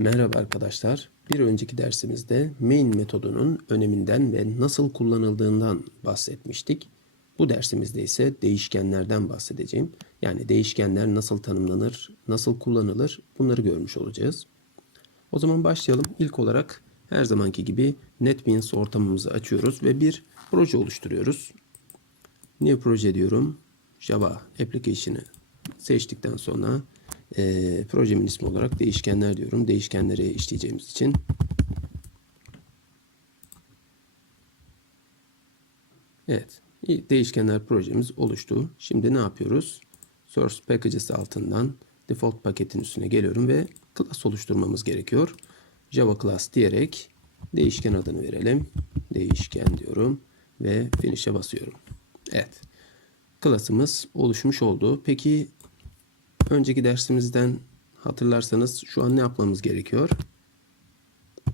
Merhaba arkadaşlar. Bir önceki dersimizde main metodunun öneminden ve nasıl kullanıldığından bahsetmiştik. Bu dersimizde ise değişkenlerden bahsedeceğim. Yani değişkenler nasıl tanımlanır, nasıl kullanılır bunları görmüş olacağız. O zaman başlayalım. İlk olarak her zamanki gibi NetBeans ortamımızı açıyoruz ve bir proje oluşturuyoruz. New proje diyorum. Java application'ı seçtikten sonra e, projemin ismi olarak değişkenler diyorum. Değişkenleri işleyeceğimiz için Evet. Değişkenler projemiz oluştu. Şimdi ne yapıyoruz? Source Packages altından default paketin üstüne geliyorum ve class oluşturmamız gerekiyor. Java class diyerek değişken adını verelim. Değişken diyorum ve finish'e basıyorum. Evet. Class'ımız oluşmuş oldu. Peki önceki dersimizden hatırlarsanız şu an ne yapmamız gerekiyor?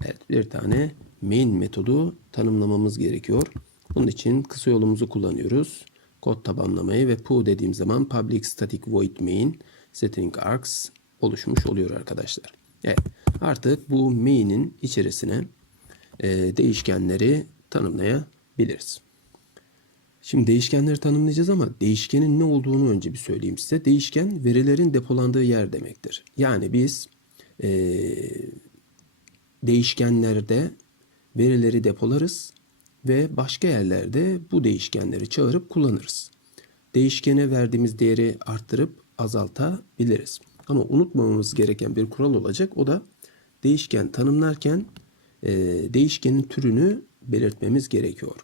Evet bir tane main metodu tanımlamamız gerekiyor. Bunun için kısa yolumuzu kullanıyoruz. Kod tabanlamayı ve pu dediğim zaman public static void main string args oluşmuş oluyor arkadaşlar. Evet artık bu main'in içerisine e, değişkenleri tanımlayabiliriz. Şimdi değişkenleri tanımlayacağız ama değişkenin ne olduğunu önce bir söyleyeyim size. Değişken verilerin depolandığı yer demektir. Yani biz e, değişkenlerde verileri depolarız ve başka yerlerde bu değişkenleri çağırıp kullanırız. Değişkene verdiğimiz değeri arttırıp azaltabiliriz. Ama unutmamamız gereken bir kural olacak. O da değişken tanımlarken e, değişkenin türünü belirtmemiz gerekiyor.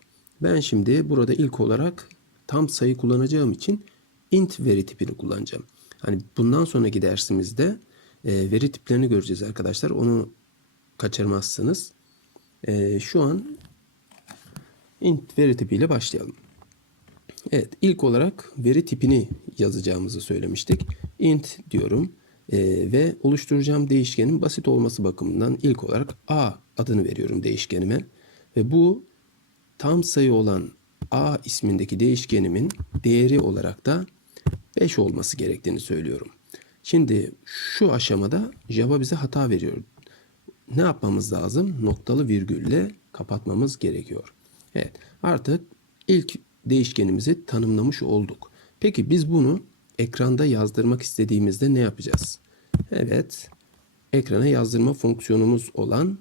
Ben şimdi burada ilk olarak tam sayı kullanacağım için int veri tipini kullanacağım. Hani bundan sonraki dersimizde e, veri tiplerini göreceğiz arkadaşlar. Onu kaçırmazsınız. E, şu an int veri tipiyle başlayalım. Evet ilk olarak veri tipini yazacağımızı söylemiştik. int diyorum e, ve oluşturacağım değişkenin basit olması bakımından ilk olarak a adını veriyorum değişkenime. Ve bu tam sayı olan a ismindeki değişkenimin değeri olarak da 5 olması gerektiğini söylüyorum. Şimdi şu aşamada Java bize hata veriyor. Ne yapmamız lazım? Noktalı virgülle kapatmamız gerekiyor. Evet artık ilk değişkenimizi tanımlamış olduk. Peki biz bunu ekranda yazdırmak istediğimizde ne yapacağız? Evet ekrana yazdırma fonksiyonumuz olan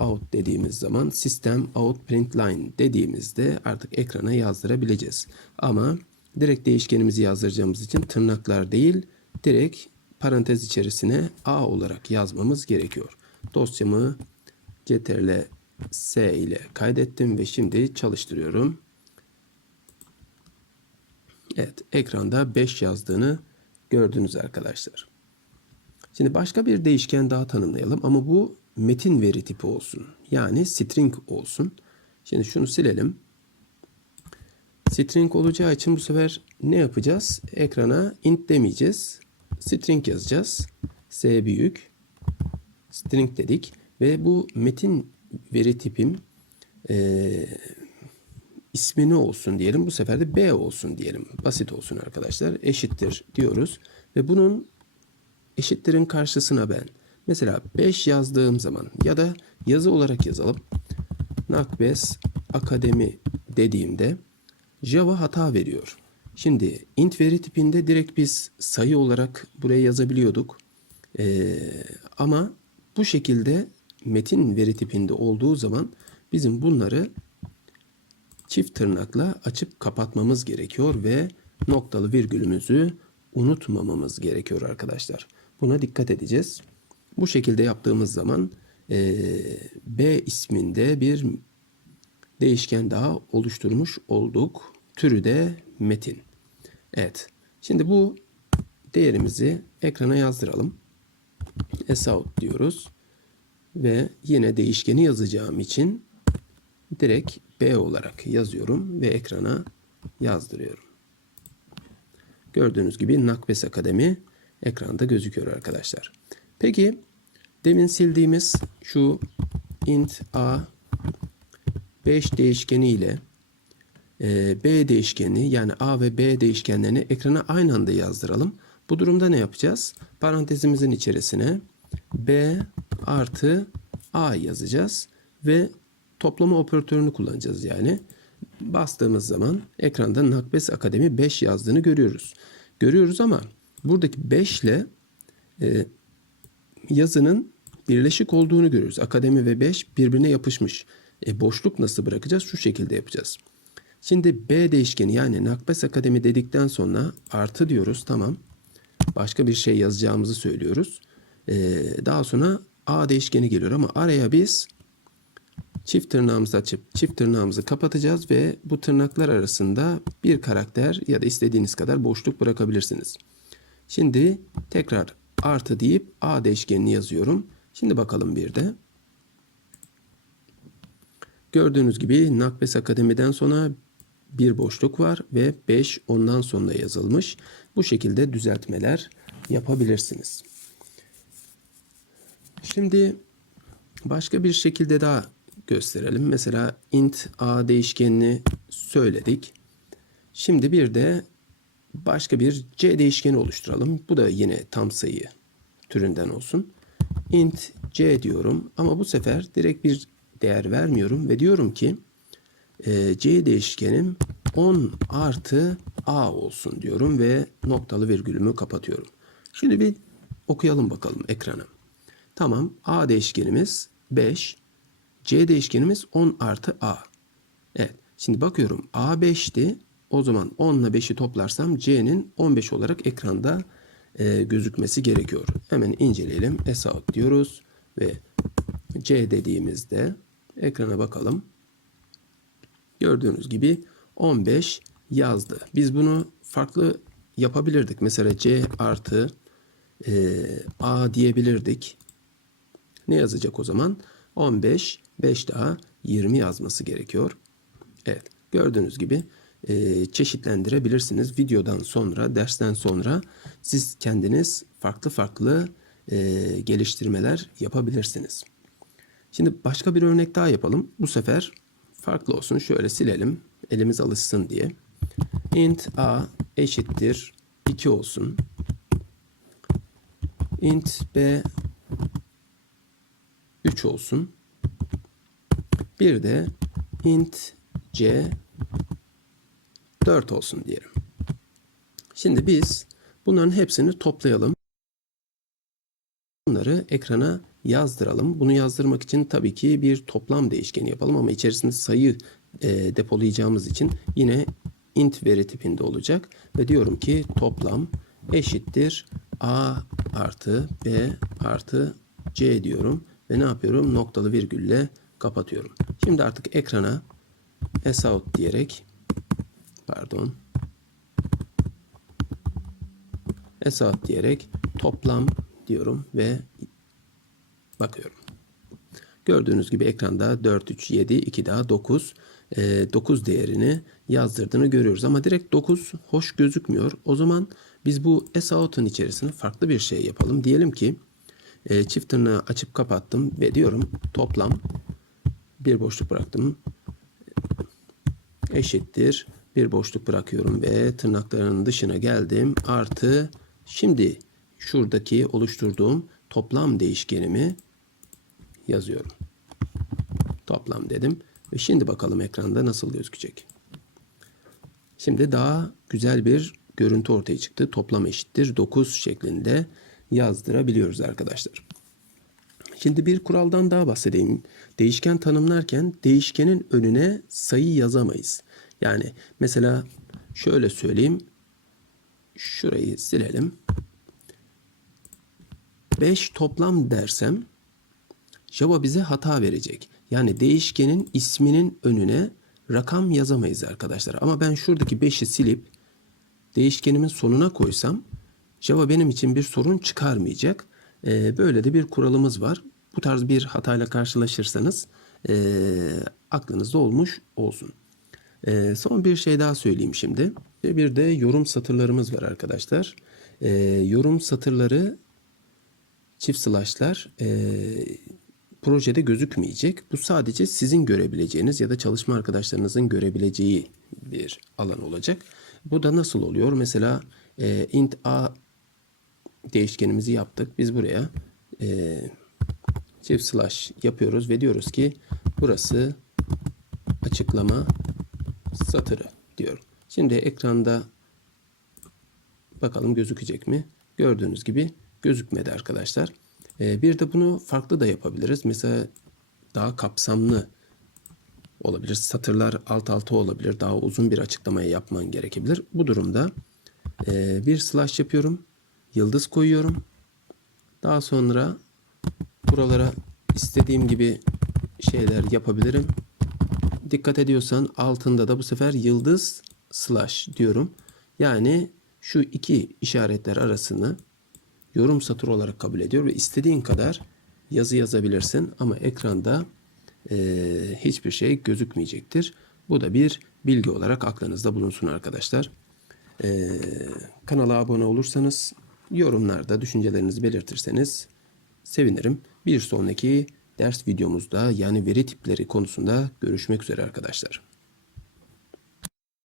out dediğimiz zaman system out print line dediğimizde artık ekrana yazdırabileceğiz. Ama direkt değişkenimizi yazdıracağımız için tırnaklar değil direkt parantez içerisine a olarak yazmamız gerekiyor. Dosyamı ctrl s ile kaydettim ve şimdi çalıştırıyorum. Evet ekranda 5 yazdığını gördünüz arkadaşlar. Şimdi başka bir değişken daha tanımlayalım ama bu metin veri tipi olsun. Yani string olsun. Şimdi şunu silelim. String olacağı için bu sefer ne yapacağız? Ekrana int demeyeceğiz. String yazacağız. S büyük. String dedik. Ve bu metin veri tipim e, ismi ne olsun diyelim. Bu sefer de B olsun diyelim. Basit olsun arkadaşlar. Eşittir diyoruz. Ve bunun eşittirin karşısına ben Mesela 5 yazdığım zaman ya da yazı olarak yazalım. Nakbes Akademi dediğimde Java hata veriyor. Şimdi int veri tipinde direkt biz sayı olarak buraya yazabiliyorduk. Ee, ama bu şekilde metin veri tipinde olduğu zaman bizim bunları çift tırnakla açıp kapatmamız gerekiyor ve noktalı virgülümüzü unutmamamız gerekiyor arkadaşlar. Buna dikkat edeceğiz. Bu şekilde yaptığımız zaman e, B isminde bir değişken daha oluşturmuş olduk. Türü de metin. Evet. Şimdi bu değerimizi ekrana yazdıralım. Sout diyoruz. Ve yine değişkeni yazacağım için direkt B olarak yazıyorum ve ekrana yazdırıyorum. Gördüğünüz gibi Nakbes Akademi ekranda gözüküyor arkadaşlar. Peki Demin sildiğimiz şu int a 5 değişkeni ile e, b değişkeni yani a ve b değişkenlerini ekrana aynı anda yazdıralım. Bu durumda ne yapacağız? Parantezimizin içerisine B artı A yazacağız ve toplama operatörünü kullanacağız yani. Bastığımız zaman ekranda Nakbes Akademi 5 yazdığını görüyoruz. Görüyoruz ama buradaki 5 ile e, yazının birleşik olduğunu görüyoruz. Akademi ve 5 birbirine yapışmış. E, boşluk nasıl bırakacağız? Şu şekilde yapacağız. Şimdi B değişkeni yani Nakbes Akademi dedikten sonra artı diyoruz. Tamam. Başka bir şey yazacağımızı söylüyoruz. E, daha sonra A değişkeni geliyor ama araya biz çift tırnağımızı açıp çift tırnağımızı kapatacağız ve bu tırnaklar arasında bir karakter ya da istediğiniz kadar boşluk bırakabilirsiniz. Şimdi tekrar artı deyip A değişkenini yazıyorum. Şimdi bakalım bir de. Gördüğünüz gibi Nakbes Akademi'den sonra bir boşluk var ve 5 ondan sonra yazılmış. Bu şekilde düzeltmeler yapabilirsiniz. Şimdi başka bir şekilde daha gösterelim. Mesela int a değişkenini söyledik. Şimdi bir de başka bir c değişkeni oluşturalım. Bu da yine tam sayı türünden olsun. int c diyorum ama bu sefer direkt bir değer vermiyorum ve diyorum ki e, c değişkenim 10 artı a olsun diyorum ve noktalı virgülümü kapatıyorum. Şimdi bir okuyalım bakalım ekrana. Tamam a değişkenimiz 5, c değişkenimiz 10 artı a. Evet şimdi bakıyorum a 5'ti. O zaman 10 ile 5'i toplarsam c'nin 15 olarak ekranda e, gözükmesi gerekiyor. Hemen inceleyelim. Esout diyoruz ve c dediğimizde ekrana bakalım. Gördüğünüz gibi 15 yazdı. Biz bunu farklı yapabilirdik. Mesela c artı e, a diyebilirdik. Ne yazacak o zaman? 15, 5 daha 20 yazması gerekiyor. Evet, gördüğünüz gibi e, çeşitlendirebilirsiniz. Videodan sonra, dersten sonra siz kendiniz farklı farklı e, geliştirmeler yapabilirsiniz. Şimdi başka bir örnek daha yapalım. Bu sefer farklı olsun. Şöyle silelim. Elimiz alışsın diye. int a eşittir 2 olsun. int b 3 olsun. Bir de int c 4 olsun diyelim. Şimdi biz bunların hepsini toplayalım. Bunları ekrana yazdıralım. Bunu yazdırmak için tabii ki bir toplam değişkeni yapalım ama içerisinde sayı e, depolayacağımız için yine int veri tipinde olacak. Ve diyorum ki toplam eşittir a artı b artı c diyorum. Ve ne yapıyorum? Noktalı virgülle kapatıyorum. Şimdi artık ekrana sout diyerek pardon sout diyerek toplam diyorum ve bakıyorum. Gördüğünüz gibi ekranda 4, 3, 7, 2 daha 9. E, 9 değerini yazdırdığını görüyoruz. Ama direkt 9 hoş gözükmüyor. O zaman biz bu sout'un içerisine farklı bir şey yapalım. Diyelim ki e, çift tırnağı açıp kapattım ve diyorum toplam bir boşluk bıraktım eşittir bir boşluk bırakıyorum ve tırnaklarının dışına geldim artı şimdi şuradaki oluşturduğum toplam değişkenimi yazıyorum. Toplam dedim ve şimdi bakalım ekranda nasıl gözükecek. Şimdi daha güzel bir görüntü ortaya çıktı. Toplam eşittir 9 şeklinde yazdırabiliyoruz arkadaşlar. Şimdi bir kuraldan daha bahsedeyim. Değişken tanımlarken değişkenin önüne sayı yazamayız. Yani mesela şöyle söyleyeyim. Şurayı silelim. 5 toplam dersem Java bize hata verecek. Yani değişkenin isminin önüne rakam yazamayız arkadaşlar. Ama ben şuradaki 5'i silip değişkenimin sonuna koysam Java benim için bir sorun çıkarmayacak. Ee, böyle de bir kuralımız var. Bu tarz bir hatayla karşılaşırsanız e, aklınızda olmuş olsun. E, son bir şey daha söyleyeyim şimdi. Bir de yorum satırlarımız var arkadaşlar. E, yorum satırları çift slashlar e, projede gözükmeyecek. Bu sadece sizin görebileceğiniz ya da çalışma arkadaşlarınızın görebileceği bir alan olacak. Bu da nasıl oluyor? Mesela e, int a değişkenimizi yaptık. Biz buraya e, çift slash yapıyoruz ve diyoruz ki burası açıklama satırı diyorum. Şimdi ekranda bakalım gözükecek mi? Gördüğünüz gibi gözükmedi arkadaşlar. Ee, bir de bunu farklı da yapabiliriz. Mesela daha kapsamlı olabilir. Satırlar alt alta olabilir. Daha uzun bir açıklamayı yapman gerekebilir. Bu durumda e, bir slash yapıyorum. Yıldız koyuyorum. Daha sonra buralara istediğim gibi şeyler yapabilirim. Dikkat ediyorsan altında da bu sefer yıldız slash diyorum. Yani şu iki işaretler arasını yorum satırı olarak kabul ediyor ve istediğin kadar yazı yazabilirsin ama ekranda eee, hiçbir şey gözükmeyecektir. Bu da bir bilgi olarak aklınızda bulunsun arkadaşlar. Eee, kanala abone olursanız, yorumlarda düşüncelerinizi belirtirseniz sevinirim. Bir sonraki ders videomuzda yani veri tipleri konusunda görüşmek üzere arkadaşlar.